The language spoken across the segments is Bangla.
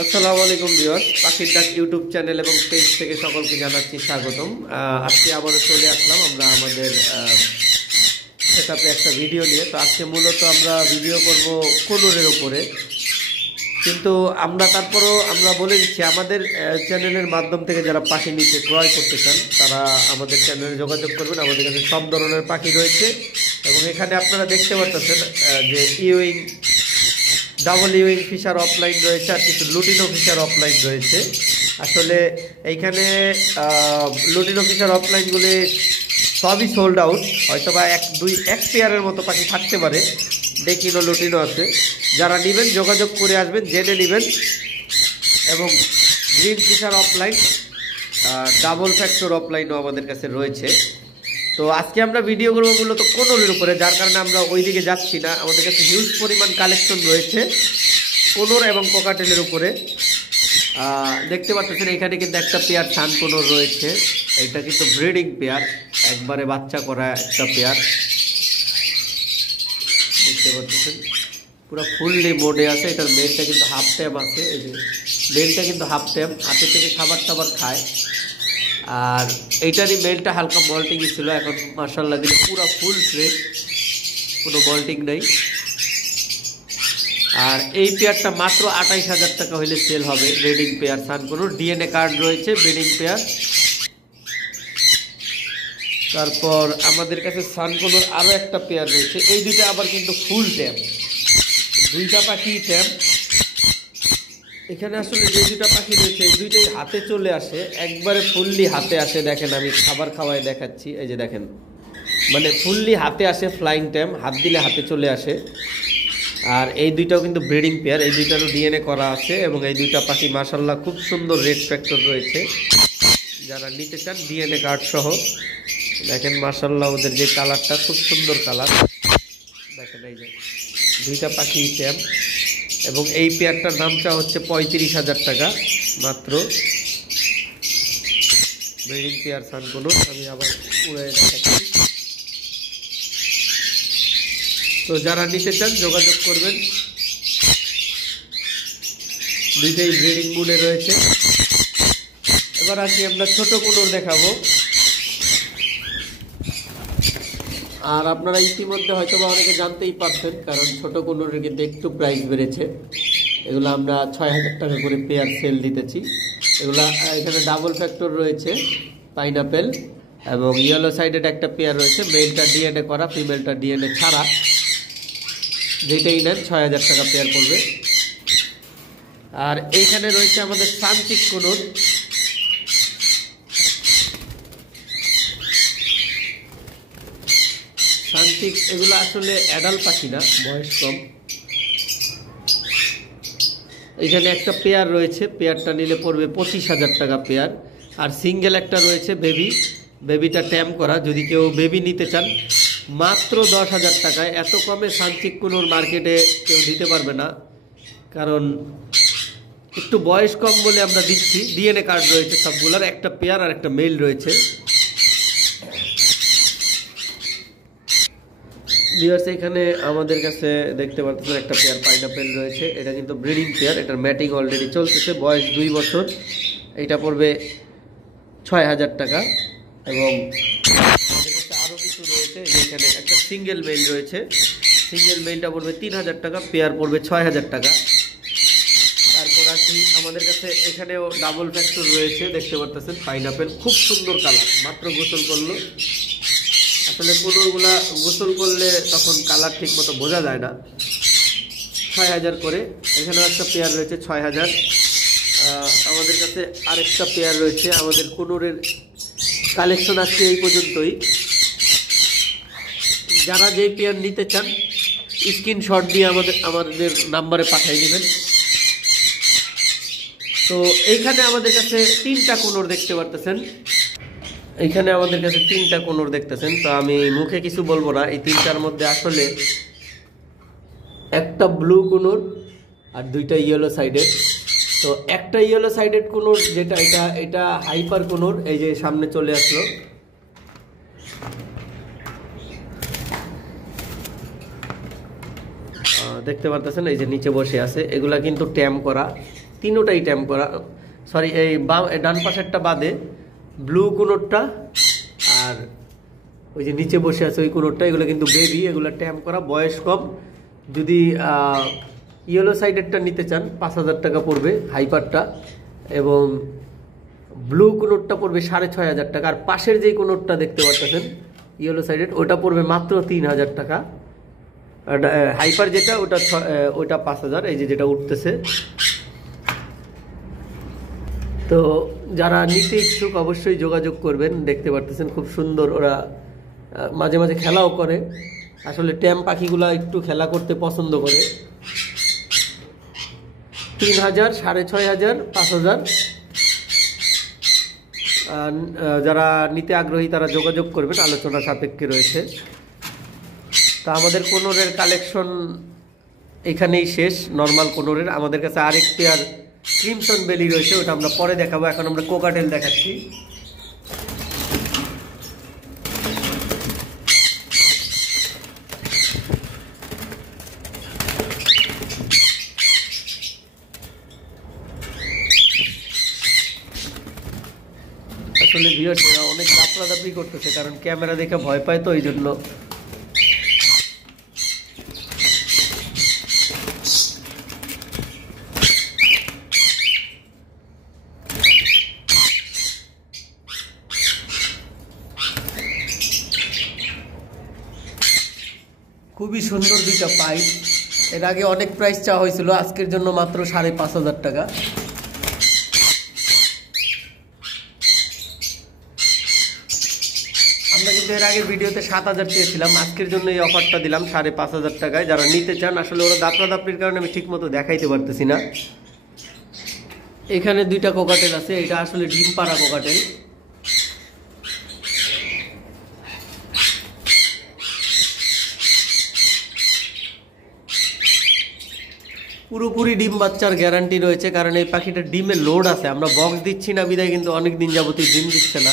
আসসালামু আলাইকুম ভিউয়ার্স, পাখির ডাক ইউটিউব চ্যানেল এবং পেজ থেকে সকলকে জানাচ্ছি স্বাগতম। আজকে আবারও চলে আসলাম আমরা আমাদের সেটআপে একটা ভিডিও নিয়ে। তো আজকে মূলত আমরা ভিডিও করব কোনোরের উপরে, কিন্তু তারপরও আমরা বলে দিচ্ছি আমাদের চ্যানেলের মাধ্যম থেকে যারা পাখি নিতে ক্রয় করতে চান তারা আমাদের চ্যানেলে যোগাযোগ করবেন। আমাদের কাছে সব ধরনের পাখি রয়েছে এবং এখানে আপনারা দেখতে পাচ্ছেন যে ইউইং ডাবল ইউইং ফিশার অফলাইন রয়েছে আর কিছু লুটিনো ফিশার অফলাইন রয়েছে। আসলে এইখানে লুটিনো ফিশার অফলাইনগুলি সবই সোল্ড আউট, হয়তো বা এক পেয়ারের মতো পাখি থাকতে পারে। ডেকিনো লুটিনো আছে, যারা নেবেন যোগাযোগ করে আসবেন, জেনে নেবেন। এবং green fisher offline double factor অফলাইনও আমাদের কাছে রয়েছে। তো আজকে আমরা ভিডিও করবো মূলত কোনোরের উপরে, যার কারণে আমরা ওই দিকে যাচ্ছি না। আমাদের কাছে হিউজ পরিমাণ কালেকশন রয়েছে কোনোর এবং কোকাটেলের উপরে। দেখতে পাচ্ছেন এখানে কিন্তু একটা পেয়ার ছান কোনোর রয়েছে। এটা কিন্তু ব্রিডিং পেয়ার, একবারে বাচ্চা করা একটা পেয়ার। দেখতে পাচ্ছেন পুরো ফুললি মোডে আছে। এটার মেলটা কিন্তু হাফ ট্যাম আছে, এই যে মেলটা কিন্তু হাফ ট্যাম, হাতে থেকে খাবার টাবার খায়। আর এইটারই মেলটা হালকা মল্টিং ছিল, এখন মাশাআল্লাহ দিলে পুরো ফুল ফ্রেশ, কোনো মল্টিং নেই। আর এই পেয়ারটা মাত্র 28,000 টাকা হলে সেল হবে। ব্রিডিং পেয়ার সানকোনোর, ডিএনএ কার্ড রয়েছে, ব্রিডিং পেয়ার। তারপর আমাদের কাছে সানকোনোর আরও একটা পেয়ার রয়েছে। এই দুইটা আবার কিন্তু ফুল ট্যাম, দুইটা পাখি ট্যাম। এখানে আসলে যে দুইটা পাখি রয়েছে এই দুইটাই হাতে চলে আসে, একবারে ফুললি হাতে আসে। দেখেন আমি খাবার খাওয়াই দেখাচ্ছি, এই যে দেখেন, মানে ফুললি হাতে আসে, ফ্লাইং ট্যাম, হাত দিলে হাতে চলে আসে। আর এই দুইটাও কিন্তু ব্রিডিং পেয়ার, এই দুইটারও ডিএনএ করা আছে এবং এই দুইটা পাখি মাশাআল্লাহ খুব সুন্দর রেড ফ্যাক্টর রয়েছে। যারা নিতে চান ডিএনএ কার্ড সহ, দেখেন মাশাআল্লাহ ওদের যে কালারটা খুব সুন্দর কালার। দেখেন এই যে দুইটা পাখি ট্যাম এবং এই পেয়ারটার দামটা হচ্ছে 35,000 টাকা মাত্র। ব্রিডিং পেয়ার সানকোনোর, আমি আবার উড়ে দেখাচ্ছি। তো যারা নিতে চান যোগাযোগ করবেন, দুইটাই ব্রিডিং মুডে রয়েছে। এবার আসি আমরা ছোট কোনোর দেখাবো। আর আপনারা ইতিমধ্যে হয়তো বা অনেকে জানতেই পারছেন, কারণ ছোট কোনোরের কিন্তু একটু প্রাইস বেড়েছে। এগুলো আমরা 6,000 টাকা করে পেয়ার সেল দিতেছি। এগুলা এখানে ডাবল ফ্যাক্টর রয়েছে, পাইনাপেল এবং ইয়েলো সাইডেড একটা পেয়ার রয়েছে। মেলটা ডিএনএ করা, ফিমেলটা ডিএনএ ছাড়া। যেটাই নেন 6,000 টাকা পেয়ার পড়বে। আর এইখানে রয়েছে আমাদের সানচিক কোনোর। সানচিক এগুলো আসলে অ্যাডাল্ট পাখি না, বয়স কম। এখানে একটা পেয়ার রয়েছে, পেয়ারটা নিলে পড়বে 25,000 টাকা পেয়ার। আর সিঙ্গেল একটা রয়েছে বেবিটা ট্যাম করা। যদি কেউ বেবি নিতে চান মাত্র 10,000 টাকায়। এত কমে সানচিক কোনোর মার্কেটে কেউ দিতে পারবে না, কারণ একটু বয়স কম বলে আমরা দিচ্ছি। ডিএনএ কার্ড রয়েছে সবগুলোর, একটা পেয়ার আর একটা মেল রয়েছে। ভিউয়ার্স এখানে আমাদের কাছে দেখতে পাচ্ছেন একটা পেয়ার পাইনাপেল রয়েছে। এটা কিন্তু ব্রিডিং পেয়ার, এটার ম্যাটিং অলরেডি চলতেছে, বয়স 2 বছর। এটা পড়বে 6,000 টাকা। এবং আমাদের কাছে আরও কিছু রয়েছে, যেখানে একটা সিঙ্গেল মেল রয়েছে। সিঙ্গেল মেলটা পড়বে 3,000 টাকা, পেয়ার পড়বে 6,000 টাকা। তারপর আসি আমাদের কাছে এখানেও ডাবল ফ্যাক্টর রয়েছে, দেখতে পাচ্ছেন পাইনাপেল, খুব সুন্দর কালার, মাত্র গোসল করলো। আসলে কোনোরগুলা গোসল করলে তখন কালার ঠিক মতো বোঝা যায় না। 6,000 করে। এখানেও একটা পেয়ার রয়েছে 6,000। আমাদের কাছে আরেকটা পেয়ার রয়েছে। আমাদের কোনোরের কালেকশন আজকে এই পর্যন্তই। যারা যেই পেয়ার নিতে চান স্ক্রিনশট দিয়ে আমাদের নাম্বারে পাঠিয়ে দিবেন। তো এইখানে আমাদের কাছে 3টা কোনোর দেখতে পারতেছেন। এইখানে আমাদের কাছে 3টা কোনোর দেখতেছেন। তো আমি মুখে কিছু বলবো না। এই 3টার মধ্যে আসলে একটা ব্লু কোনোর আর 2টা ইয়েলো সাইডেড। তো একটা ইয়েলো সাইডেড কোনোর যেটা, এটা হাইপার কোনোর, এই যে সামনে চলে আসলো। দেখতে পারতেছেন এই যে নিচে বসে আছে। এগুলা কিন্তু ট্যাম করা, তিনোটাই ট্যাম্প করা, সরি এই ডান পাশেরটা বাদে ব্লু কোনোরটা আর ওই যে নিচে বসে আছে ওই কোনোরটা, এগুলো কিন্তু বেবি, এগুলো ট্যাম্প করা, বয়স কম। যদি ইয়েলো সাইডেরটা নিতে চান 5,000 টাকা পড়বে হাইপারটা, এবং ব্লু কোনোরটা পড়বে 6,500 টাকা। আর পাশের যেই কোনোরটা দেখতে পাচ্ছেন ইয়েলো সাইডের, ওটা পড়বে মাত্র 3,000 টাকা। হাইপার যেটা ওটা 5,000, এই যে যেটা উঠতেছে। তো যারা নিতে ইচ্ছুক অবশ্যই যোগাযোগ করবেন। দেখতে পারতেছেন খুব সুন্দর, ওরা মাঝে মাঝে খেলাও করে। আসলে ট্যাম্প পাখিগুলা একটু খেলা করতে পছন্দ করে। 3,000, 6,500, 5,000। যারা নিতে আগ্রহী তারা যোগাযোগ করবেন, আলোচনা সাপেক্ষে রয়েছে। তা আমাদের কোনোরের কালেকশন এখানেই শেষ, নর্মাল কোনোরের। আমাদের কাছে আরেক পেয়ার ক্রিমসন বেলি রয়েছে, ওটা আমরা পরে দেখাবো। এখন আমরা কোকাটেল দেখাচ্ছি। আসলে ভিউয়ার্স এরা অনেক দাপড়াদাপড়ি করতেছে, কারণ ক্যামেরা দেখে ভয় পায়, তো এই জন্য। খুবই সুন্দর দুইটা পাইপ। এর আগে অনেক প্রাইস চাওয়া হয়েছিল, আজকের জন্য মাত্র 5,500 টাকা। আমরা কিন্তু এর আগে ভিডিওতে 7,000 চেয়েছিলাম, আজকের জন্য এই অফারটা দিলাম 5,500 টাকায়। যারা নিতে চান, আসলে ওরা দাপড়াদাপড়ির কারণে আমি ঠিক মতো দেখাইতে পারতেছি না। এখানে দুইটা কোকাটেল আছে, এটা আসলে ডিম পাড়া কোকাটেল। পুরোপুরি ডিম বাচ্চার গ্যারান্টি রয়েছে, কারণ এই পাখিটার ডিমের লোড আছে। আমরা বক্স দিচ্ছি না বিদায় কিন্তু অনেক দিন যাবতীয় ডিম দিচ্ছে না,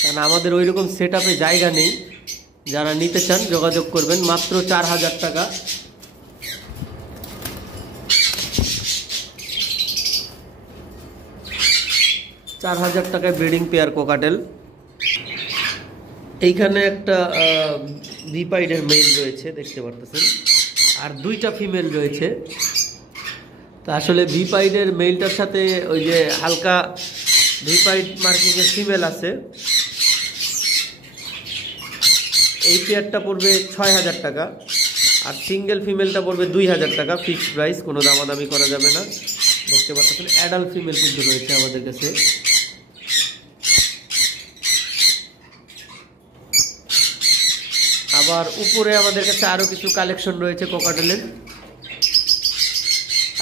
কারণ আমাদের ওই রকম সেট আপে জায়গা নেই। যারা নিতে চান যোগাযোগ করবেন, মাত্র 4,000 টাকা। টাকায় ব্রিডিং পেয়ার কোকাটেল। এইখানে একটা ভিপাইডের মেল রয়েছে, দেখতে পারতেছেন, আর দুইটা ফিমেল রয়েছে। তা আসলে ভিপাইডের মেলটার সাথে ওই যে হালকা ভিপাইড মার্কিংয়ের ফিমেল আছে। এই পেয়ারটা পড়বে 6,000 টাকা, আর সিঙ্গেল ফিমেলটা পড়বে 2,000 টাকা। ফিক্সড প্রাইস, কোনো দামাদামি করা যাবে না। দেখতে পাচ্ছেন অ্যাডাল্ট ফিমেল কিন্তু রয়েছে আমাদের কাছে। আবার উপরে আমাদের কাছে আরও কিছু কালেকশন রয়েছে কোকাটেলের।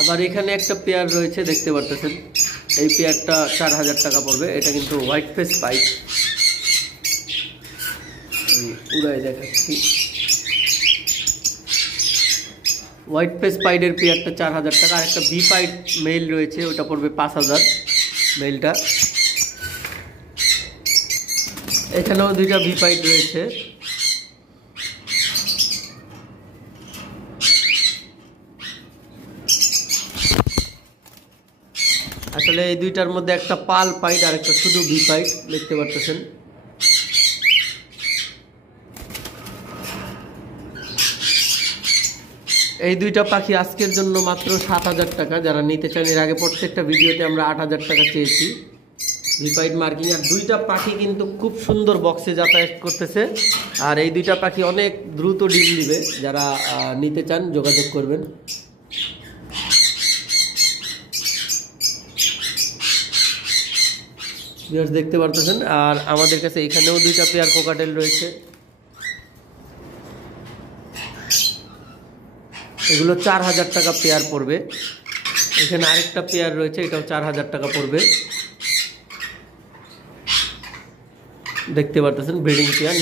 আবার এখানে একটা পেয়ার রয়েছে, দেখতে পাচ্ছেন, এই পেয়ারটা 4,000 টাকা পড়বে। এটা কিন্তু হোয়াইট ফেস পাইপ, উড়াই দেখাচ্ছি। হোয়াইট ফেস পাইডের পেয়ারটা 4,000 টাকা। আর একটা ভি পাইড মেল রয়েছে, ওটা পড়বে 5,000 মেলটা। এখানেও দুইটা ভি পাইড রয়েছে। আসলে এই দুইটার মধ্যে একটা পাল পাইড আর একটা শুধু ভি পাইড, দেখতে পাচ্ছেন। এই দুইটা পাখি আজকের জন্য মাত্র 7,000 টাকা। যারা নিতে চান, এর আগে প্রত্যেকটা ভিডিওতে আমরা 8,000 টাকা চেয়েছি। ভিপাইড মার্কিং। আর দুইটা পাখি কিন্তু খুব সুন্দর বক্সে যাতায়াত করতেছে, আর এই দুইটা পাখি অনেক দ্রুত ডিম দিবে। যারা নিতে চান যোগাযোগ করবেন। ভিউয়ার্স দেখতে পারতেছেন। আর আমাদের কাছে এখানেও দুইটা পেয়ার কোকাটেল রয়েছে, এগুলো 4,000 টাকা পেয়ার পড়বে। এখানে আরেকটা পেয়ার রয়েছে, এটাও 4,000 টাকা পড়বে। দেখতে পারতেছেন ব্রিডিং পেয়ার।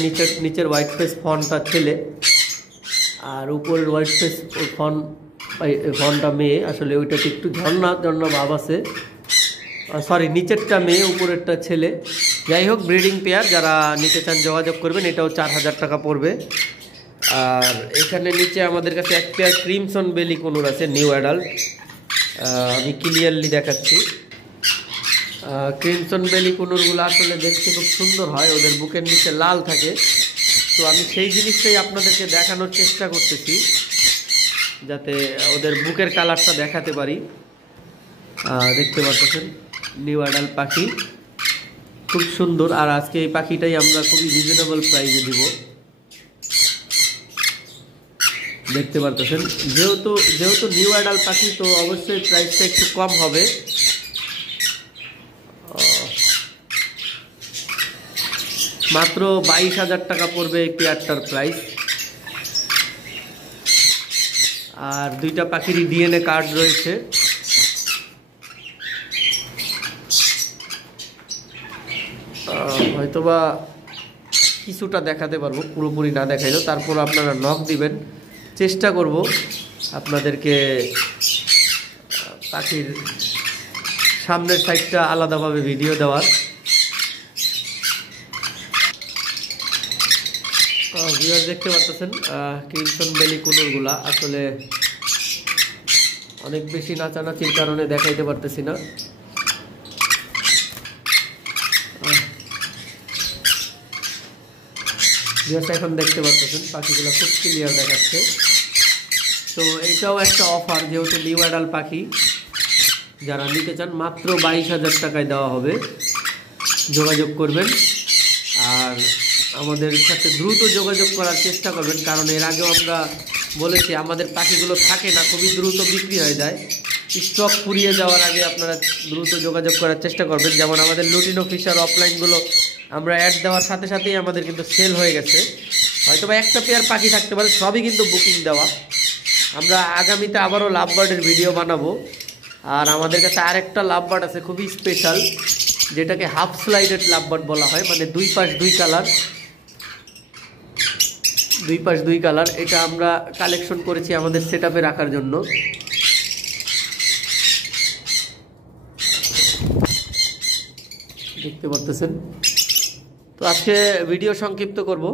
নিচের হোয়াইট ফেস ফনটা ছেলে, আর উপরের হোয়াইট ফেস ফনটা মেয়ে। আসলে ওইটাতে একটু ঝর্ণা ঝর্ণা ভাব আছে, সরি নিচেরটা মেয়ে, উপরেরটা ছেলে। যাই হোক, ব্রিডিং পেয়ার। যারা নিতে চান যোগাযোগ করবেন। এটাও 4,000 টাকা পড়বে। আর এখানে নিচে আমাদের কাছে এক পেয়ার ক্রিমসন বেলি কোনোর আছে, নিউ অ্যাডাল্ট। আমি ক্লিয়ারলি দেখাচ্ছি। ক্রিমসন বেলি কুনুরগুলো আসলে দেখতে খুব সুন্দর হয়, ওদের বুকের নিচে লাল থাকে। তো আমি সেই জিনিসটাই আপনাদেরকে দেখানোর চেষ্টা করতেছি, যাতে ওদের বুকের কালারটা দেখাতে পারি। দেখতে পাচ্ছেন নিউ অ্যাডাল্ট পাখি, খুব সুন্দর। আর আজকে এই পাখিটাই আমরা খুবই রিজনেবল প্রাইসে দিব। দেখতে পারতেছেন, যেহেতু নিউ অ্যাডাল্ট পাখি, তো অবশ্যই প্রাইসটা একটু কম হবে। মাত্র 22,000 টাকা পড়বে এই পেয়ারটার প্রাইস। আর দুইটা পাখিরই ডিএনএ কার্ড রয়েছে। হয়তোবা কিছুটা দেখাতে পারবো, পুরোপুরি না দেখাইলেও। তারপর আপনারা নক দিবেন, চেষ্টা করব আপনাদেরকে পাখির সামনের সাইডটা আলাদাভাবে ভিডিও দেওয়ার। ভিউয়ার দেখতে পাচ্ছেন ক্রিমসন বেলি কুনুরগুলা আসলে অনেক বেশি নাচানাচির কারণে দেখাইতে পারতেছি না। এখন দেখতে পাচ্ছেন পাখিগুলো খুব ক্লিয়ার দেখাচ্ছে। তো এইটাও একটা অফার, যেহেতু নিউ অ্যাডাল্ট পাখি, যারা নিতে চান মাত্র 22,000 টাকায় দেওয়া হবে। যোগাযোগ করবেন, আর আমাদের সাথে দ্রুত যোগাযোগ করার চেষ্টা করবেন, কারণ এর আগেও আমরা বলেছি আমাদের পাখিগুলো থাকে না, খুবই দ্রুত বিক্রি হয়ে যায়। স্টক ফুরিয়ে যাওয়ার আগে আপনারা দ্রুত যোগাযোগ করার চেষ্টা করবেন। যেমন আমাদের লুটিনো ফিশার অফলাইনগুলো আমরা অ্যাড দেওয়ার সাথে সাথেই আমাদের কিন্তু সেল হয়ে গেছে। হয়তো বা একটা পেয়ার পাখি থাকতে পারে, সবই কিন্তু বুকিং দেওয়া। আমরা আগামীতে আবারও লাভ বার্ডের ভিডিও বানাবো। আর আমাদের কাছে আরেকটা লাভ বার্ড আছে খুবই স্পেশাল, যেটাকে হাফ স্লাইডেড লাভ বার্ড বলা হয়, মানে দুই পাশ দুই কালার। এটা আমরা কালেকশন করেছি আমাদের সেটআপে রাখার জন্য। দেখতে পারতেছেন। তো আজকে ভিডিও সংক্ষিপ্ত করব,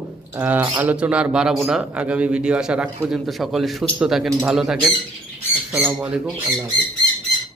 আলোচনা আর বাড়াবো না। আগামী ভিডিও আসার আগ পর্যন্ত সকলে সুস্থ থাকেন, ভালো থাকেন। আসসালামু আলাইকুম, আল্লাহ হাফেজ।